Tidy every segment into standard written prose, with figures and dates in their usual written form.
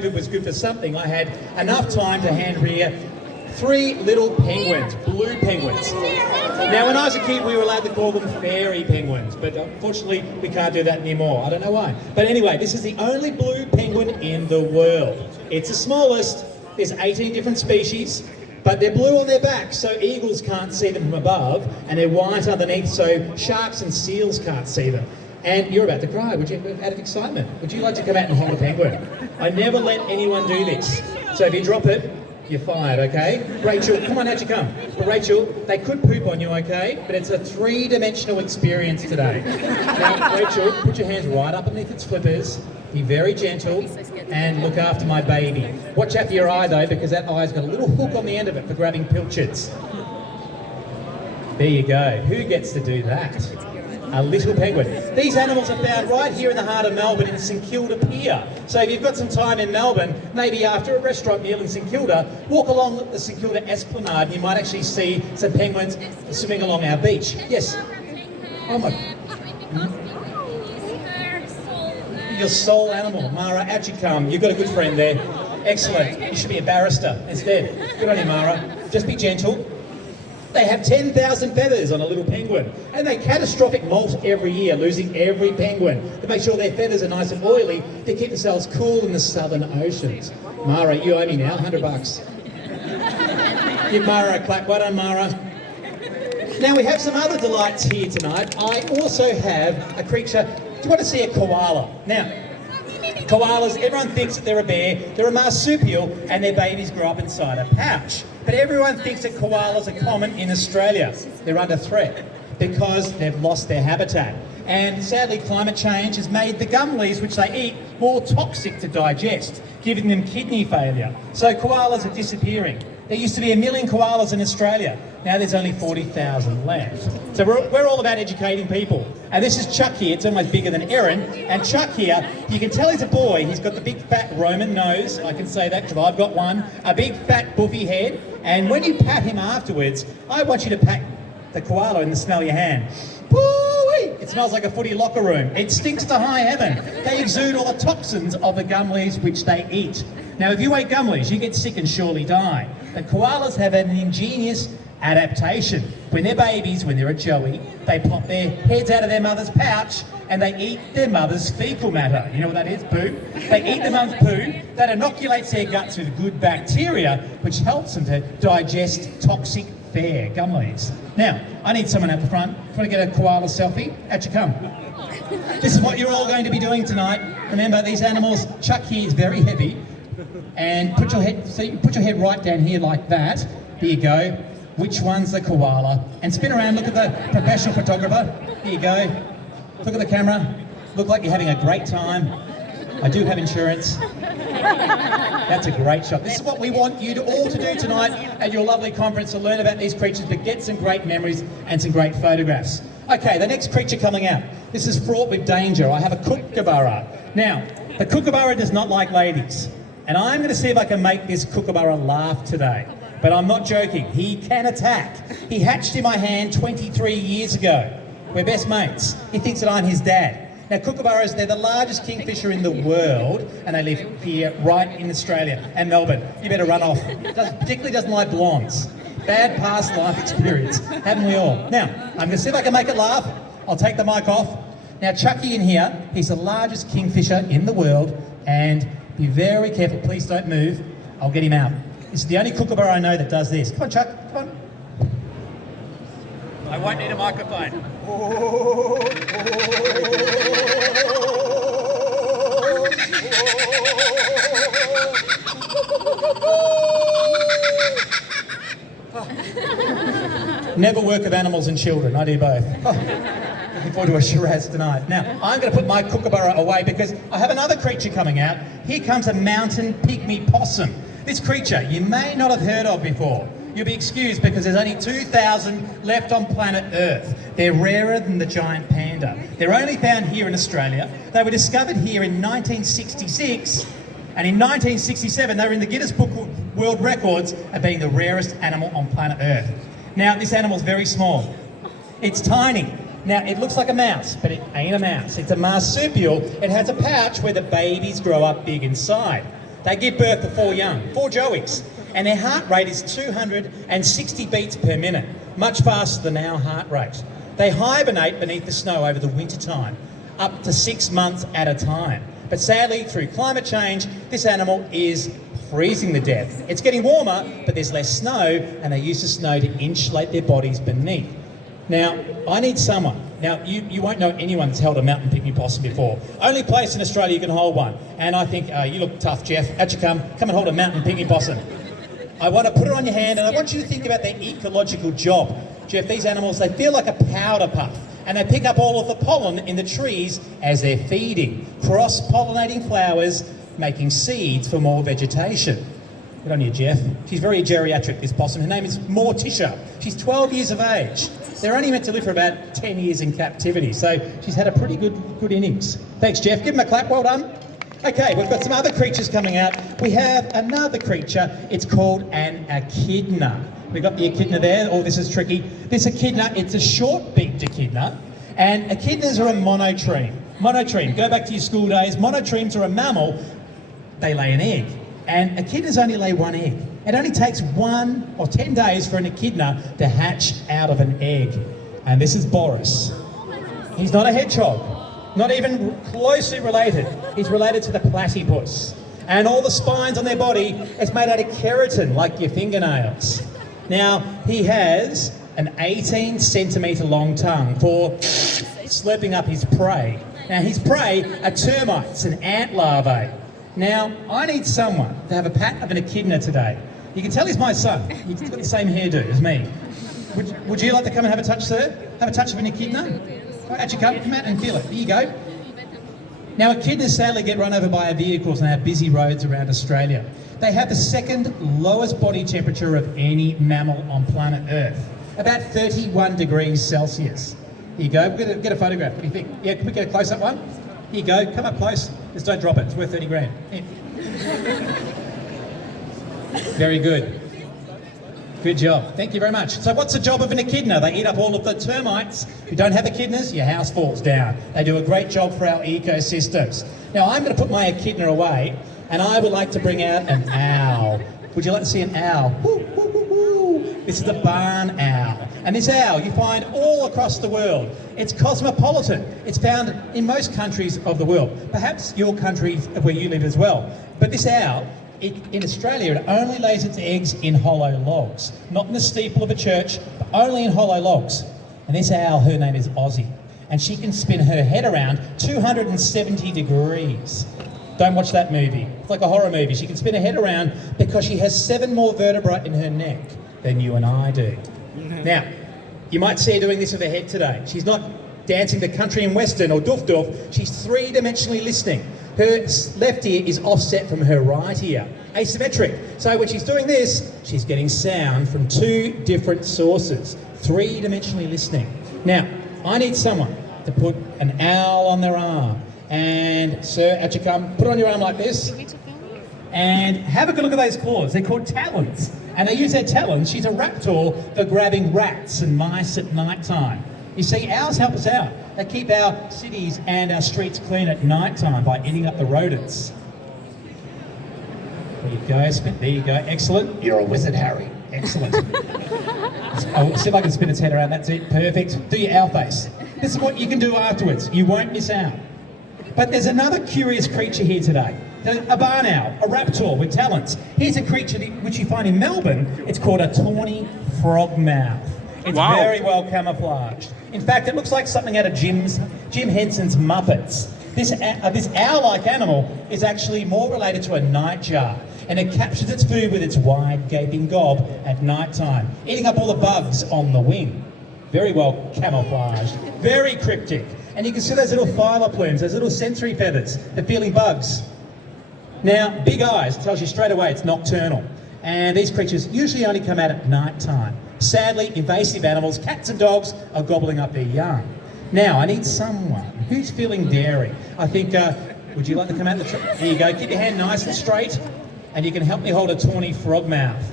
COVID was good for something, I had enough time to hand rear 3 little penguins, blue penguins. Now, when I was a kid, we were allowed to call them fairy penguins, but unfortunately, we can't do that anymore. I don't know why. But anyway, this is the only blue penguin in the world. It's the smallest. There's 18 different species, but they're blue on their back, so eagles can't see them from above, and they're white underneath, so sharks and seals can't see them. And you're about to cry, would you, out of excitement? Would you like to come out and hold a penguin? I never let anyone do this. So if you drop it, you're fired, okay? Rachel, come on, out you come. But Rachel, they could poop on you, okay? But it's a 3-dimensional experience today. Now, Rachel, put your hands right up underneath its flippers. Be very gentle and look after my baby. Watch out for your eye though, because that eye's got a little hook on the end of it for grabbing pilchards. There you go. Who gets to do that? A little penguin. These animals are found right here in the heart of Melbourne in St Kilda Pier. So if you've got some time in Melbourne, maybe after a restaurant meal in St Kilda, walk along the St Kilda Esplanade and you might actually see some penguins swimming along our beach. Yes? Oh my... Your soul animal. Mara, out you come. You've got a good friend there. Excellent. You should be a barrister instead. Good on you, Mara. Just be gentle. They have 10,000 feathers on a little penguin, and they catastrophic molt every year, losing every penguin to make sure their feathers are nice and oily to keep themselves cool in the southern oceans. Mara, you owe me now, $100. Give Mara a clap. Well done, Mara. Now we have some other delights here tonight. I also have a creature. Do you want to see a koala? Now, koalas, everyone thinks that they're a bear, they're a marsupial, and their babies grow up inside a pouch. But everyone thinks that koalas are common in Australia. They're under threat because they've lost their habitat. And sadly, climate change has made the gum leaves which they eat more toxic to digest, giving them kidney failure. So koalas are disappearing. There used to be 1 million koalas in Australia. Now there's only 40,000 left. So we're all about educating people. And this is Chuck here. It's almost bigger than Erin. And Chuck here, you can tell he's a boy. He's got the big fat Roman nose. I can say that because I've got one. A big fat buffy head. And when you pat him afterwards, I want you to pat the koala in the smell of your hand. Woo-wee! It smells like a footy locker room. It stinks to high heaven. They exude all the toxins of the gum leaves which they eat. Now, if you eat gum leaves, you get sick and surely die. The koalas have an ingenious adaptation. When they're babies, when they're a joey, they pop their heads out of their mother's pouch and they eat their mother's fecal matter. You know what that is? Poo. They eat the mum's poo. That inoculates their guts with good bacteria, which helps them to digest toxic fair gum leaves. Now, I need someone at the front. Want to get a koala selfie? Out you come. This is what you're all going to be doing tonight. Remember, these animals, Chuck here is very heavy. And put your head right down here like that. There you go. Which one's the koala? And spin around, look at the professional photographer. There you go. Look at the camera. Look like you're having a great time. I do have insurance. That's a great shot. This is what we want you to all to do tonight at your lovely conference, to learn about these creatures, but get some great memories and some great photographs. Okay, the next creature coming out. This is fraught with danger. I have a kookaburra. Now, the kookaburra does not like ladies. And I'm going to see if I can make this kookaburra laugh today. But I'm not joking. He can attack. He hatched in my hand 23 years ago. We're best mates. He thinks that I'm his dad. Now, kookaburras, they're the largest kingfisher in the world, and they live here right in Australia and Melbourne. You better run off. Particularly doesn't like blondes. Bad past life experience, haven't we all? Now, I'm going to see if I can make it laugh. I'll take the mic off. Now, Chucky in here, he's the largest kingfisher in the world, and be very careful, please don't move. I'll get him out. This is the only kookaburra I know that does this. Come on, Chuck, come on. I won't need a microphone. Never work with animals and children, I do both. Looking forward to a Shiraz tonight. Now, I'm going to put my kookaburra away because I have another creature coming out. Here comes a mountain pygmy possum. This creature you may not have heard of before. You'll be excused because there's only 2,000 left on planet Earth. They're rarer than the giant panda. They're only found here in Australia. They were discovered here in 1966, and in 1967 they were in the Guinness Book of World Records of being the rarest animal on planet Earth. Now, this animal's very small. It's tiny. Now, it looks like a mouse, but it ain't a mouse. It's a marsupial. It has a pouch where the babies grow up big inside. They give birth to 4 young, 4 joeys, and their heart rate is 260 beats per minute, much faster than our heart rate. They hibernate beneath the snow over the winter time, up to 6 months at a time. But sadly, through climate change, this animal is freezing to death. It's getting warmer, but there's less snow, and they use the snow to insulate their bodies beneath. Now, I need someone. Now, you won't know anyone that's held a mountain pygmy possum before. Only place in Australia you can hold one. And I think, you look tough, Jeff. Out you come. Come and hold a mountain pygmy possum. I want to put it on your hand, and I want you to think about their ecological job. Jeff, these animals, they feel like a powder puff, and they pick up all of the pollen in the trees as they're feeding, cross-pollinating flowers, making seeds for more vegetation. Good on you, Jeff. She's very geriatric, this possum. Her name is Morticia. She's 12 years of age. They're only meant to live for about 10 years in captivity, so she's had a pretty good innings. Thanks, Jeff. Give him a clap. Well done. Okay, we've got some other creatures coming out. We have another creature. It's called an echidna. We've got the echidna there. Oh, this is tricky. This echidna, it's a short-beaked echidna, and echidnas are a monotreme. Monotreme, go back to your school days. Monotremes are a mammal. They lay an egg, and echidnas only lay one egg. It only takes 1 or 10 days for an echidna to hatch out of an egg. And this is Boris. He's not a hedgehog, not even closely related. He's related to the platypus. And all the spines on their body is made out of keratin, like your fingernails. Now, he has an 18 centimetre long tongue for slurping up his prey. Now, his prey are termites and ant larvae. Now, I need someone to have a pat of an echidna today. You can tell he's my son. He's got the same hairdo as me. Would you like to come and have a touch, sir? Have a touch of an echidna? Out you come out and feel it. There you go. Now, echidnas sadly get run over by our vehicles on our busy roads around Australia. They have the second lowest body temperature of any mammal on planet Earth, about 31 degrees Celsius. Here you go. Get a photograph. What do you think? Yeah, can we get a close-up one? Here you go. Come up close. Just don't drop it. It's worth 30 grand. Here. Very good. Good job. Thank you very much. So what's the job of an echidna? They eat up all of the termites. If you don't have echidnas, your house falls down. They do a great job for our ecosystems. Now, I'm going to put my echidna away, and I would like to bring out an owl. Would you like to see an owl? Woo, woo, woo, woo. This is the barn owl. And this owl you find all across the world. It's cosmopolitan. It's found in most countries of the world. Perhaps your country where you live as well. But this owl, in Australia, it only lays its eggs in hollow logs. Not in the steeple of a church, but only in hollow logs. And this owl, her name is Ozzy. And she can spin her head around 270 degrees. Don't watch that movie. It's like a horror movie. She can spin her head around because she has 7 more vertebrae in her neck than you and I do. Now, you might see her doing this with her head today. She's not dancing the country and western or doof doof. She's 3-dimensionally listening. Her left ear is offset from her right ear, asymmetric. So when she's doing this, she's getting sound from 2 different sources, 3-dimensionally listening. Now, I need someone to put an owl on their arm. And sir, out you come, put it on your arm like this. And have a good look at those claws. They're called talons. And they use their talons, she's a raptor, for grabbing rats and mice at night time. You see, owls help us out. They keep our cities and our streets clean at night time by eating up the rodents. There you go, spin. There you go, excellent. You're a wizard, Harry. Excellent. I'll see if I can spin its head around. That's it, perfect. Do your owl face. This is what you can do afterwards. You won't miss out. But there's another curious creature here today. A barn owl, a raptor with talons. Here's a creature which you find in Melbourne. It's called a tawny frogmouth. It's very well camouflaged. In fact, it looks like something out of Jim Henson's Muppets. This owl-like animal is actually more related to a nightjar, and it captures its food with its wide, gaping gob at night time, eating up all the bugs on the wing. Very well camouflaged, very cryptic. And you can see those little phyla plumes, those little sensory feathers. They're feeling bugs. Now, big eyes tells you straight away it's nocturnal. And these creatures usually only come out at night time. Sadly, invasive animals, cats and dogs, are gobbling up their young. Now, I need someone who's feeling daring. I think, would you like to come out the tree? There you go, keep your hand nice and straight, and you can help me hold a tawny frogmouth.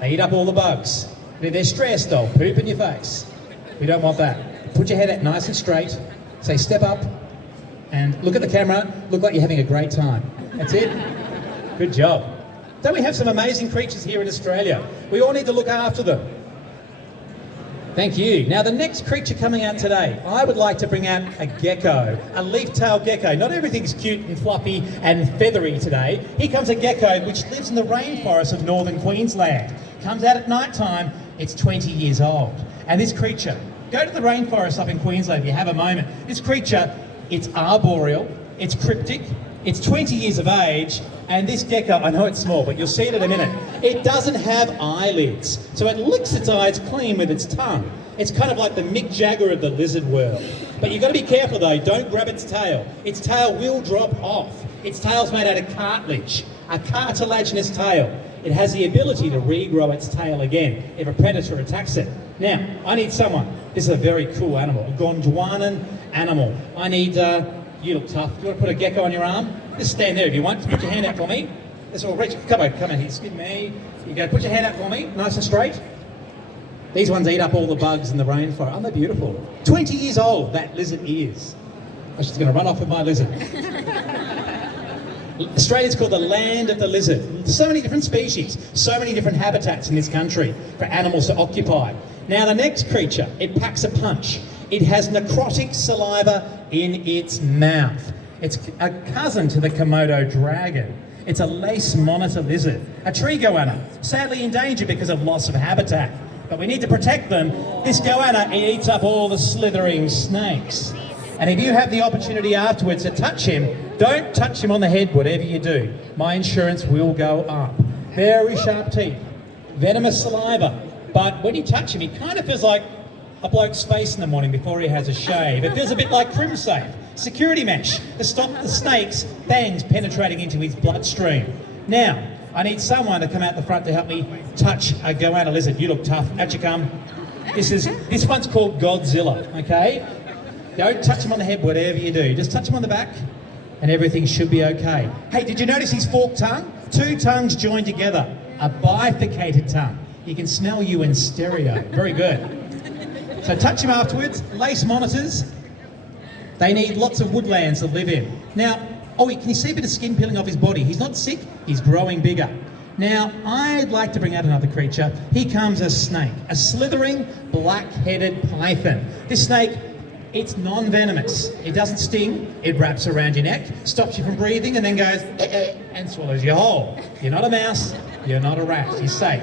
They eat up all the bugs. If they're stressed, they'll poop in your face. We don't want that. Put your head out nice and straight, say step up, and look at the camera, look like you're having a great time. That's it. Good job. Don't we have some amazing creatures here in Australia? We all need to look after them. Thank you. Now the next creature coming out today, I would like to bring out a gecko, a leaf-tailed gecko. Not everything's cute and fluffy and feathery today. Here comes a gecko which lives in the rainforest of northern Queensland. Comes out at night time, it's 20 years old. And this creature, go to the rainforest up in Queensland if you have a moment. This creature, it's arboreal, it's cryptic, it's 20 years of age, and this gecko, I know it's small, but you'll see it in a minute, it doesn't have eyelids, so it licks its eyes clean with its tongue. It's kind of like the Mick Jagger of the lizard world. But you've got to be careful though, don't grab its tail. Its tail will drop off. Its tail's made out of cartilage, a cartilaginous tail. It has the ability to regrow its tail again if a predator attacks it. Now, I need someone. This is a very cool animal, a Gondwanan animal. I need, you look tough. Do you want to put a gecko on your arm? Just stand there if you want. Put your hand out for me. That's all. Reach. Come on here. Excuse me. You go. Put your hand out for me. Nice and straight. These ones eat up all the bugs in the rainforest. Aren't they beautiful? 20 years old, that lizard is. I'm just going to run off with my lizard. Australia's called the land of the lizard. So many different species, so many different habitats in this country for animals to occupy. Now the next creature, it packs a punch. It has necrotic saliva in its mouth. It's a cousin to the Komodo dragon. It's a lace monitor lizard, a tree goanna, sadly endangered because of loss of habitat. But we need to protect them. This goanna, it eats up all the slithering snakes. And if you have the opportunity afterwards to touch him, don't touch him on the head, whatever you do. My insurance will go up. Very sharp teeth, venomous saliva. But when you touch him, he kind of feels like a bloke's face in the morning before he has a shave. It feels a bit like CrimSafe, security mesh, to stop the snake's fangs penetrating into his bloodstream. Now, I need someone to come out the front to help me touch a goanna lizard. You look tough. Out you come. This one's called Godzilla, okay? Don't touch him on the head, whatever you do. Just touch him on the back, and everything should be okay. Hey, did you notice his forked tongue? Two tongues joined together. A bifurcated tongue. He can smell you in stereo. Very good. So touch him afterwards. Lace monitors. They need lots of woodlands to live in. Now, can you see a bit of skin peeling off his body? He's not sick, he's growing bigger. Now, I'd like to bring out another creature. Here comes a snake, a slithering, black-headed python. This snake, it's non-venomous. It doesn't sting, it wraps around your neck, stops you from breathing, and then goes, and swallows you whole. You're not a mouse, you're not a rat, you're safe.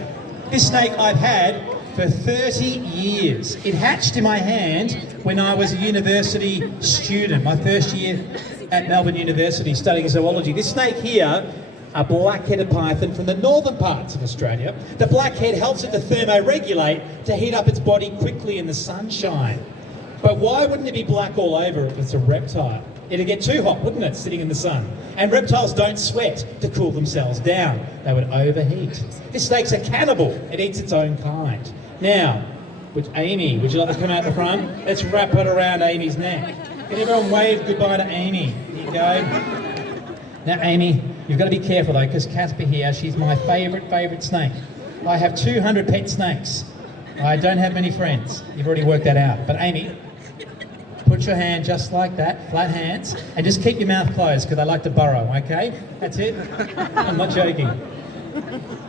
This snake I've had for 30 years. It hatched in my hand when I was a university student, my first year at Melbourne University studying zoology. This snake here, a black-headed python from the northern parts of Australia. The black head helps it to thermoregulate to heat up its body quickly in the sunshine. But why wouldn't it be black all over if it's a reptile? It'd get too hot, wouldn't it, sitting in the sun? And reptiles don't sweat to cool themselves down. They would overheat. This snake's a cannibal. It eats its own kind. Now, Amy, would you like to come out the front? Let's wrap it around Amy's neck. Can everyone wave goodbye to Amy? Here you go. Now, Amy, you've got to be careful though, because Casper here, she's my favourite snake. I have 200 pet snakes. I don't have many friends. You've already worked that out. But Amy, put your hand just like that, flat hands, and just keep your mouth closed because I like to burrow, okay? That's it. I'm not joking.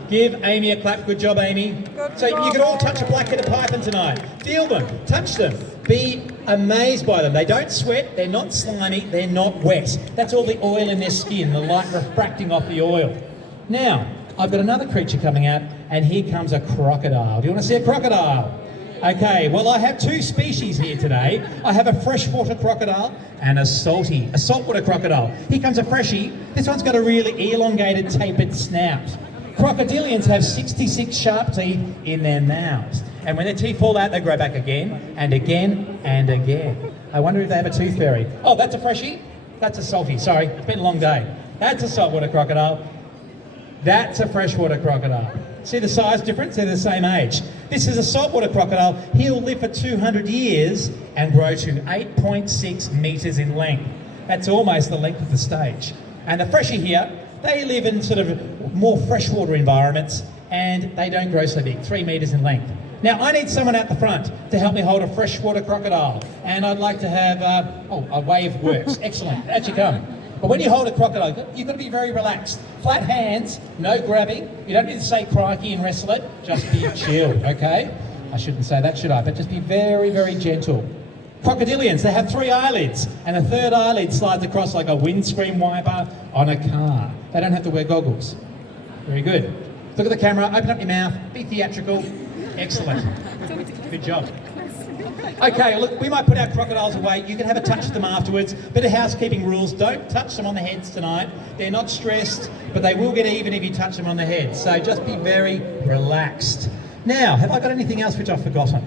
Give Amy a clap. Good job, Amy. So you can all touch a black-headed python tonight. Feel them, touch them, be amazed by them. They don't sweat, they're not slimy, they're not wet. That's all the oil in their skin, the light refracting off the oil. Now, I've got another creature coming out, and here comes a crocodile. Do you want to see a crocodile? Okay, well I have two species here today. I have a freshwater crocodile and a saltwater crocodile. Here comes a freshie. This one's got a really elongated, tapered snout. Crocodilians have 66 sharp teeth in their mouths. And when their teeth fall out, they grow back again and again and again. I wonder if they have a tooth fairy. Oh, that's a freshie. That's a salty. Sorry, it's been a long day. That's a saltwater crocodile. That's a freshwater crocodile. See the size difference? They're the same age. This is a saltwater crocodile. He'll live for 200 years and grow to 8.6 metres in length. That's almost the length of the stage. And the freshie here, they live in sort of more freshwater environments and they don't grow so big, 3 metres in length. Now I need someone out the front to help me hold a freshwater crocodile. And I'd like to have, a wave works. Excellent, out you come. But when you hold a crocodile, you've got to be very relaxed. Flat hands, no grabbing. You don't need to say crikey and wrestle it. Just be chill, okay? I shouldn't say that, should I? But just be very, very gentle. Crocodilians, they have 3 eyelids, and a 3rd eyelid slides across like a windscreen wiper on a car. They don't have to wear goggles. Very good. Look at the camera, open up your mouth, be theatrical. Excellent. Good job. Okay, look, we might put our crocodiles away. You can have a touch of them afterwards. Bit of housekeeping rules. Don't touch them on the heads tonight. They're not stressed, but they will get even if you touch them on the head. So just be very relaxed. Now, have I got anything else which I've forgotten?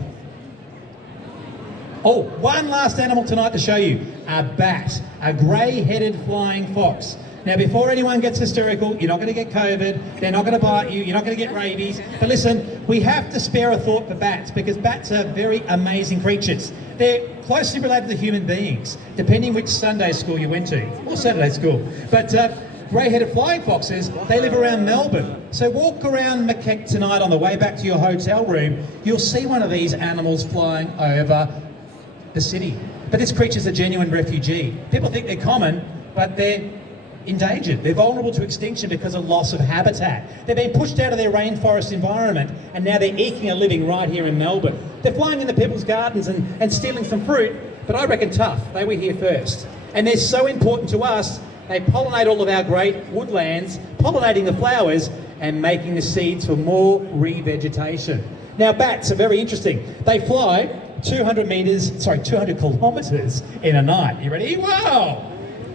Oh, one last animal tonight to show you. A bat, a grey-headed flying fox. Now, before anyone gets hysterical, you're not going to get COVID, they're not going to bite you, you're not going to get rabies. But listen, we have to spare a thought for bats because bats are very amazing creatures. They're closely related to human beings, depending which Sunday school you went to, or Saturday school. But grey-headed flying foxes, they live around Melbourne. So walk around Mackay tonight on the way back to your hotel room, you'll see one of these animals flying over the city. But this creature's a genuine refugee. People think they're common, but they're endangered. They're vulnerable to extinction because of loss of habitat. They're being pushed out of their rainforest environment and now they're eking a living right here in Melbourne. They're flying into people's gardens and stealing some fruit, but I reckon tough. They were here first. And they're so important to us, they pollinate all of our great woodlands, pollinating the flowers and making the seeds for more revegetation. Now bats are very interesting. They fly 200 kilometres in a night. You ready? Wow!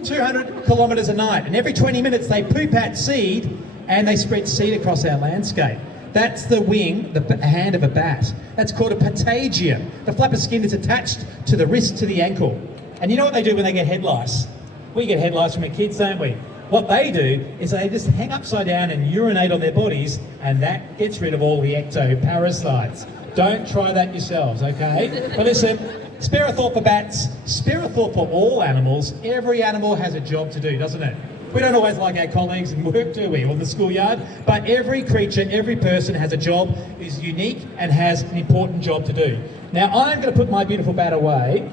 200 kilometres a night, and every 20 minutes they poop out seed and they spread seed across our landscape. That's the wing, the hand of a bat. That's called a patagium. The flap of skin is attached to the wrist to the ankle. And you know what they do when they get head lice? We get head lice from our kids, don't we? What they do is they just hang upside down and urinate on their bodies, and that gets rid of all the ectoparasites. Don't try that yourselves, okay? But listen, spare a thought for bats, spare a thought for all animals. Every animal has a job to do, doesn't it? We don't always like our colleagues in work, do we, or the schoolyard? But every creature, every person has a job, is unique and has an important job to do. Now, I'm going to put my beautiful bat away.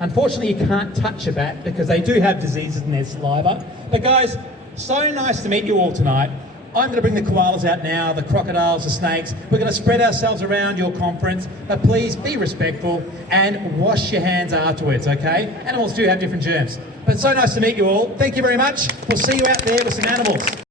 Unfortunately, you can't touch a bat because they do have diseases in their saliva. But guys, so nice to meet you all tonight. I'm going to bring the koalas out now, the crocodiles, the snakes. We're going to spread ourselves around your conference, but please be respectful and wash your hands afterwards, okay? Animals do have different germs. But so nice to meet you all. Thank you very much. We'll see you out there with some animals.